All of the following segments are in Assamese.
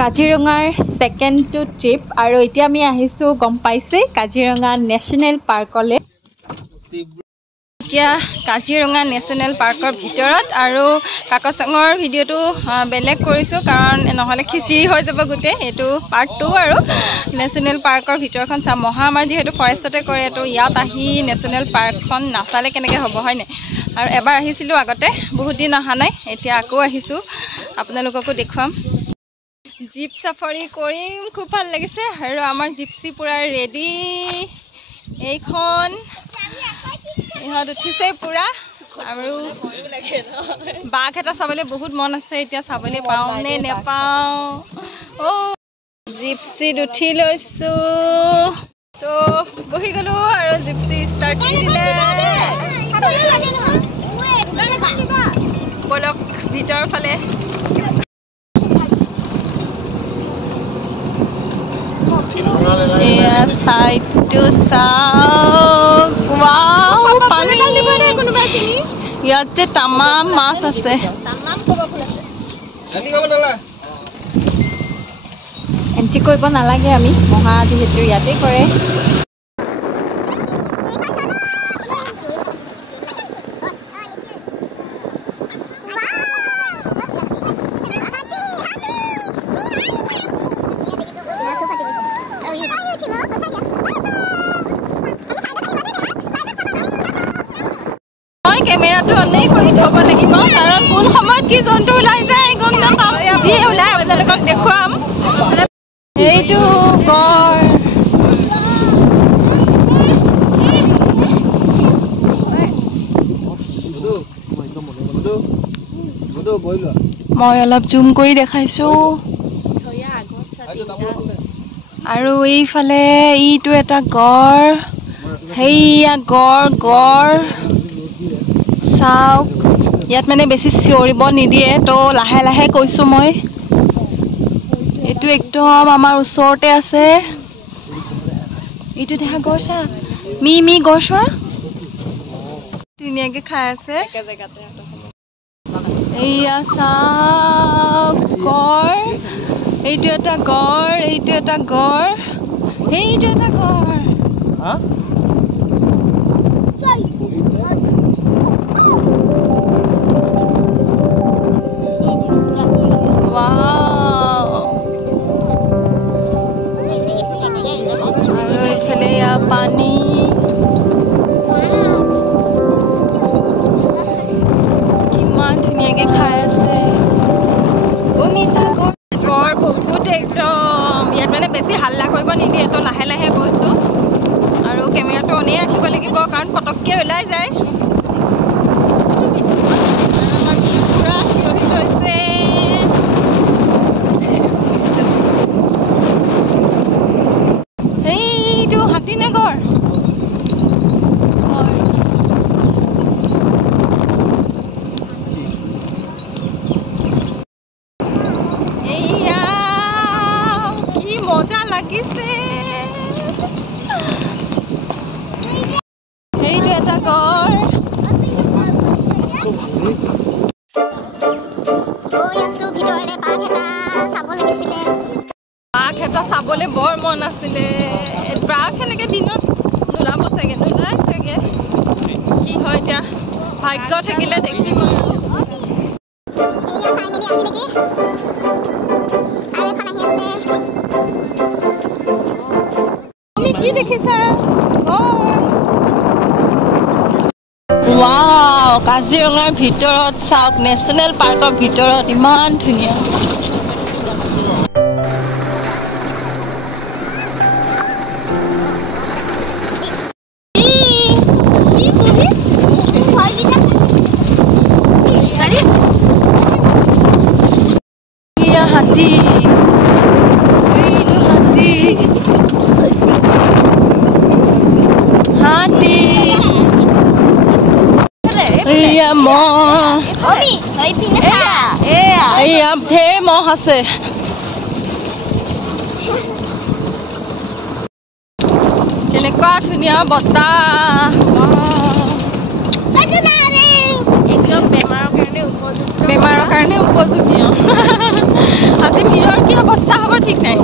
কাজিৰঙাৰ সেকেন্ড টু ট্ৰিপ আৰু এতিয়া আমি আহিছো গম পাইছে কাজিৰঙা নেশ্যনেল পাৰ্কলৈ এতিয়া কাজিৰঙা নেশ্যনেল পাৰ্কৰ ভিতৰত আৰু কাকচাঙৰ ভিডিঅ'টো বেলেগ কৰিছো কাৰণ নহলে খিচিৰি হৈ যাব গুটে এটো পাৰ্ট 2 আৰু নেশ্যনেল পাৰ্কৰ ভিতৰখন চা মহামাৰী যেহেতু ফৰেষ্টতে কৰে তো ইয়াত আহি নেশ্যনেল পাৰ্কখন নাচালে কেনেকৈ হ'ব হয়নে আৰু এবাৰ আহিছিলো আগতে বহুত দিন অহা নাই এতিয়া আকৌ আহিছো আপোনালোককো দেখুৱাম জীপ সাফাৰী কৰিম খুব ভাল লাগিছে আৰু আমাৰ জিপসি পুৰা ৰেডি এইখন ইহঁত উঠিছে পুৰা আৰু বাঘ এটা চাবলৈ বহুত মন আছে এতিয়া চাবলৈ পাওঁ নে নেপাওঁ অ জিপসিত উঠি লৈছো তো বহি গলো আৰু জিপসি ষ্টাৰ্ট দিলে বলক ভিতৰ ফালে Yeah, side to side. Wow, pani. Yatte tamam mas ase. Tamam koba phul ase. Jani koba nala. Entry koibo nalage ami. Moha jehetu yate kore. কেমেৰাটো অনেই কৰি থব লাগিব কাৰণ কোন সময়ত কি জন্তু ওলাই যায় গম নাপাম যি ওলাই আপোনালোকক দেখুৱাম এইটো গড় মই অলপ জুম কৰি দেখাইছো আৰু এইফালে এইটো এটা গড় হেইয়া গড় চাওক ইয়াত মানে বেছি চিঞৰিব নিদিয়ে তো লাহে লাহে কৈছো মই এইটো একদম আমাৰ ওচৰতে আছে এইটো দেখা গড় চা মি গড় চোৱা ধুনীয়াকে খাই আছে এইয়া চাওক গড় এইটো এটা গড় এইটো এটা গড় এইটো এটা গড় পানী কিমান ধুনীয়াকে খাই আছে গড় বহুত একদম ইয়াত মানে বেছি হাল্লা কৰিব নিদিয়ে তো লাহে লাহে গৈছো আৰু কেমেৰাটো অনেই ৰাখিব লাগিব কাৰণ পটককৈ ওলাই যায় পুৰা থিয়হি লৈছে মজা লাগিছে এইটো এটা গড় বাঘ এটা চাবলৈ বৰ মন আছিলে বাঘ এনেকে দিনত নোলাব চাগে নোলাই চাগে কি হয় এতিয়া ভাগ্য থাকিলে দেখিম কি দেখিছা ওয়াও কাজিৰঙাৰ ভিতৰত চাওক নেশ্যনেল পাৰ্কৰ ভিতৰত ইমান ধুনীয়া হাতী এইটো হাতী হাতী এয়া ঢেৰ মহ আছে কেনেকুৱা ধুনীয়া বতাহ একদম বেমাৰৰ কাৰণে উপযোগী আজি মিৰৰ কি অৱস্থা ঠিক নাই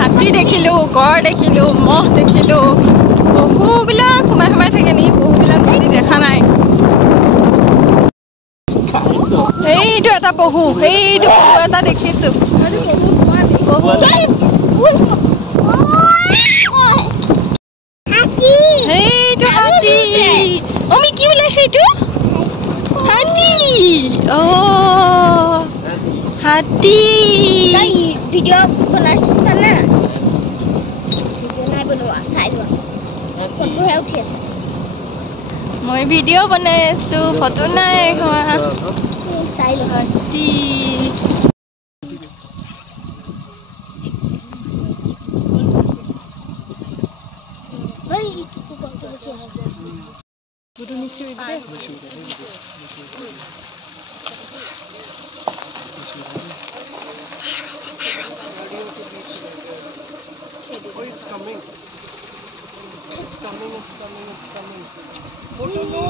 হাতী দেখিলো গড় দেখিলো মহ দেখিলো পহুবিলাক সোমাই থাকে নি পহুবিলাক বেছি দেখা নাই এইটো এটা পহু এইটো পহু এটা দেখিছো এইটো হাতী আমি কি ওলাইছে এইটো হাতী হাতী ভিডিঅ' বনাইছা না ভিডিঅ' নাই বনোৱা চাই লোৱা ফটোহে উঠি আছে মই ভিডিঅ' বনাই আছো ফটো নাই চাই লোৱা হাতী Oh, it's coming. It's coming. Photo no.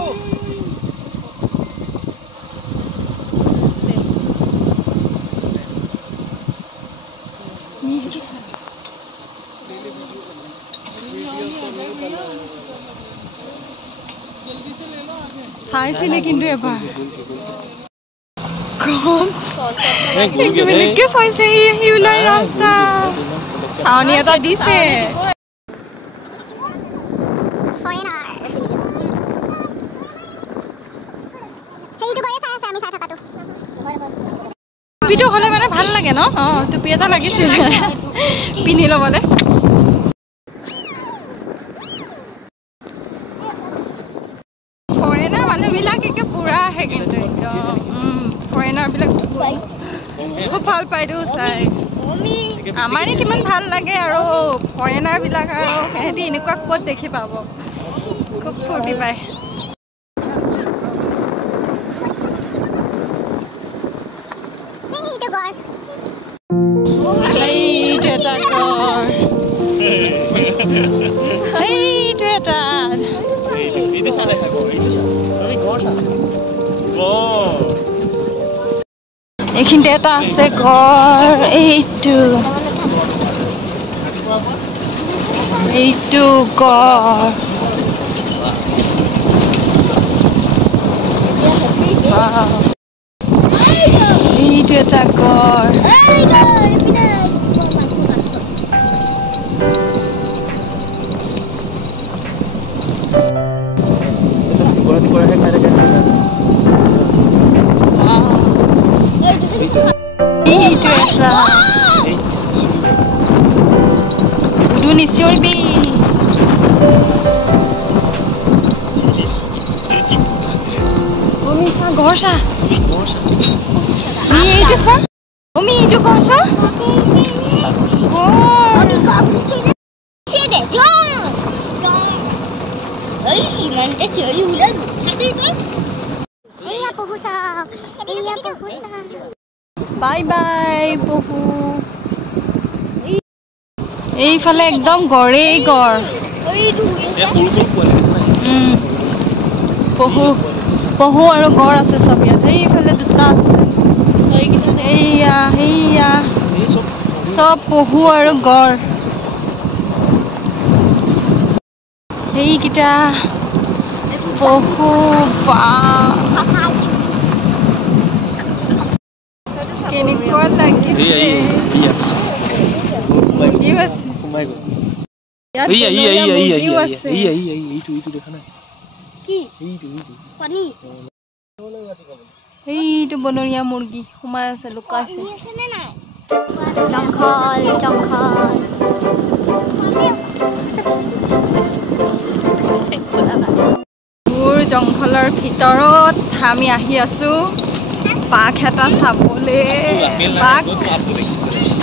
চাইছিলে কিন্তু এবাৰ বেলেগকে চাইছে সি ওলাই ৰাস্তা চাউনি এটা দিছে টুপিটো হ'লে মানে ভাল লাগে ন টুপি এটা লাগিছিল পিন্ধি ল'বলৈ ফৰেনাৰ মানুহবিলাক একে পুৰা আহে কিন্তু একদম ফৰেনাৰবিলাক খুব ভাল পায়তো চাই আমাৰে কিমান ভাল লাগে আৰু ফৰেনাৰবিলাক আৰু সিহঁতি এনেকুৱা ক'ত দেখি পাব খুব ফূৰ্তি পায় এইটো এটা ঘৰ এইটো এটা এইখিনিতে এটা আছে ঘৰ এইটো ঘৰ এইটো এটা ঘৰ এইটো এটা উদু নিচিৰিবি ঘৰ চা এইটো চোৱা তুমি এইটো ঘৰ চা বাই বাই পহু এইফালে একদম গড়েই গড় পহু আৰু গড় আছে চব ইয়াত এইফালে দুটা আছে এইয়া চব পহু আৰু গড় এইকেইটা পহু কেনেকুৱা লাগিছে মুৰ্গীও আছে এইটো বনৰীয়া মুৰ্গী সোমাই আছে লুকাইছে জংঘল জংঘলৰ ভিতৰত আমি আহি আছো বাঘ এটা চাবলৈ বাঘ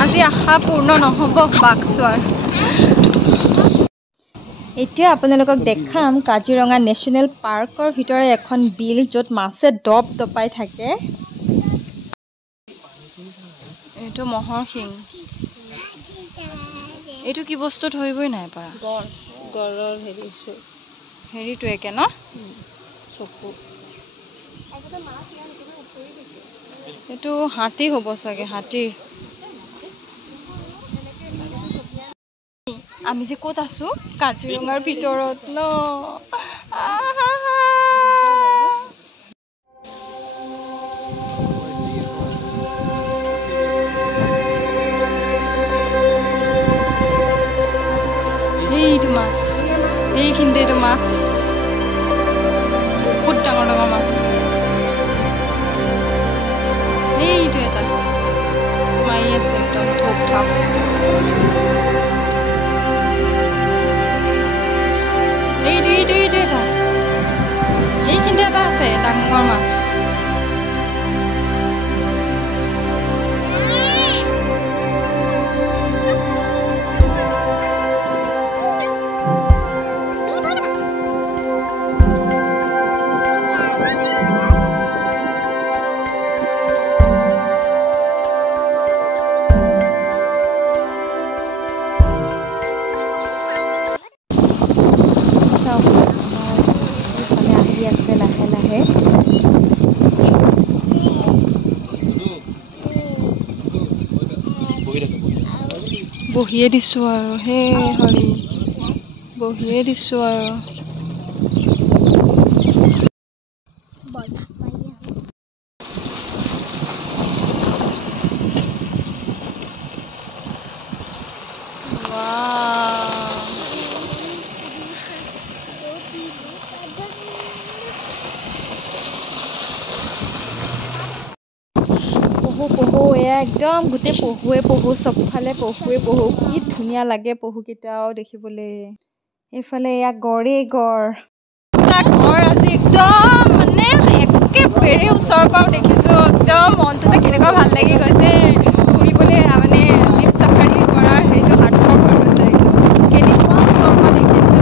আজি আশা পূৰ্ণ নহ'ব বাঘ চোৱাৰ। এতিয়া আপোনালোকক দেখাম কাজিৰঙা নেশ্যনেল পাৰ্কৰ ভিতৰত এখন বিল য'ত মাছে দপ দপাই থাকে। এইটো মহৰ শিং। এইটো কি বস্তু ধৰিবই নাই পৰা। গড়ৰ হেৰিটো একে ন চকু। এইটো হাতী হ'ব চাগে, হাতীৰ। আমি যে ক'ত আছো? কাজিৰঙাৰ ভিতৰত ন। এইটো মাছ, এইখিনিতে এইটো মাছ বহুত ডাঙৰ ডাঙৰ মাছ আছে। এইটো এটা মাৰি আছে একদম ধূপ ধাপ। এইটো এটা এইখিনিতে এটা আছে ডাঙৰ মাছ। আহি আছে লাহে লাহে। বহিয়ে দিছো আৰু হে হৰি, বহিয়ে দিছো আৰু। পহু এয়া একদম গোটেই পহু চবফালে পহু। কি ধুনীয়া লাগে পহুকেইটাও দেখিবলৈ। এইফালে এয়া গড় আজি একদম মানে একেবাৰে ওচৰৰ পৰাও দেখিছো। একদম মনটো যে কেনেকুৱা ভাল লাগি গৈছে। ফুৰিবলৈ মানে জীপ চাফাৰী কৰাৰ সেইটো সাৰ্থক হৈ গৈছে। একদম কেনেকুৱা ওচৰৰ পৰা দেখিছো।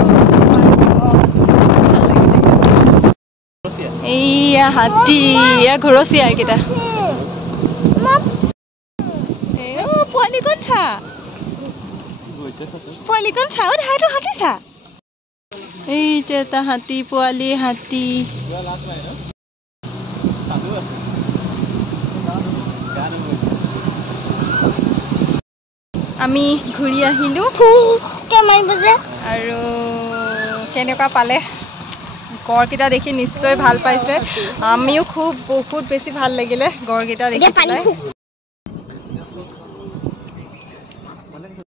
এইয়া হাতী, এয়া ঘৰচীয়া এইকেইটা। পোৱালিকণ চা, সেইটো হাতী চা। এইটো এটা হাতী পোৱালি, হাতী। আমি ঘূৰি আহিলো আৰু কেনেকুৱা পালে? গড়কেইটা দেখি নিশ্চয় ভাল পাইছে। আমিও বহুত বেছি ভাল লাগিলে গড়কেইটা দেখি পেলাই।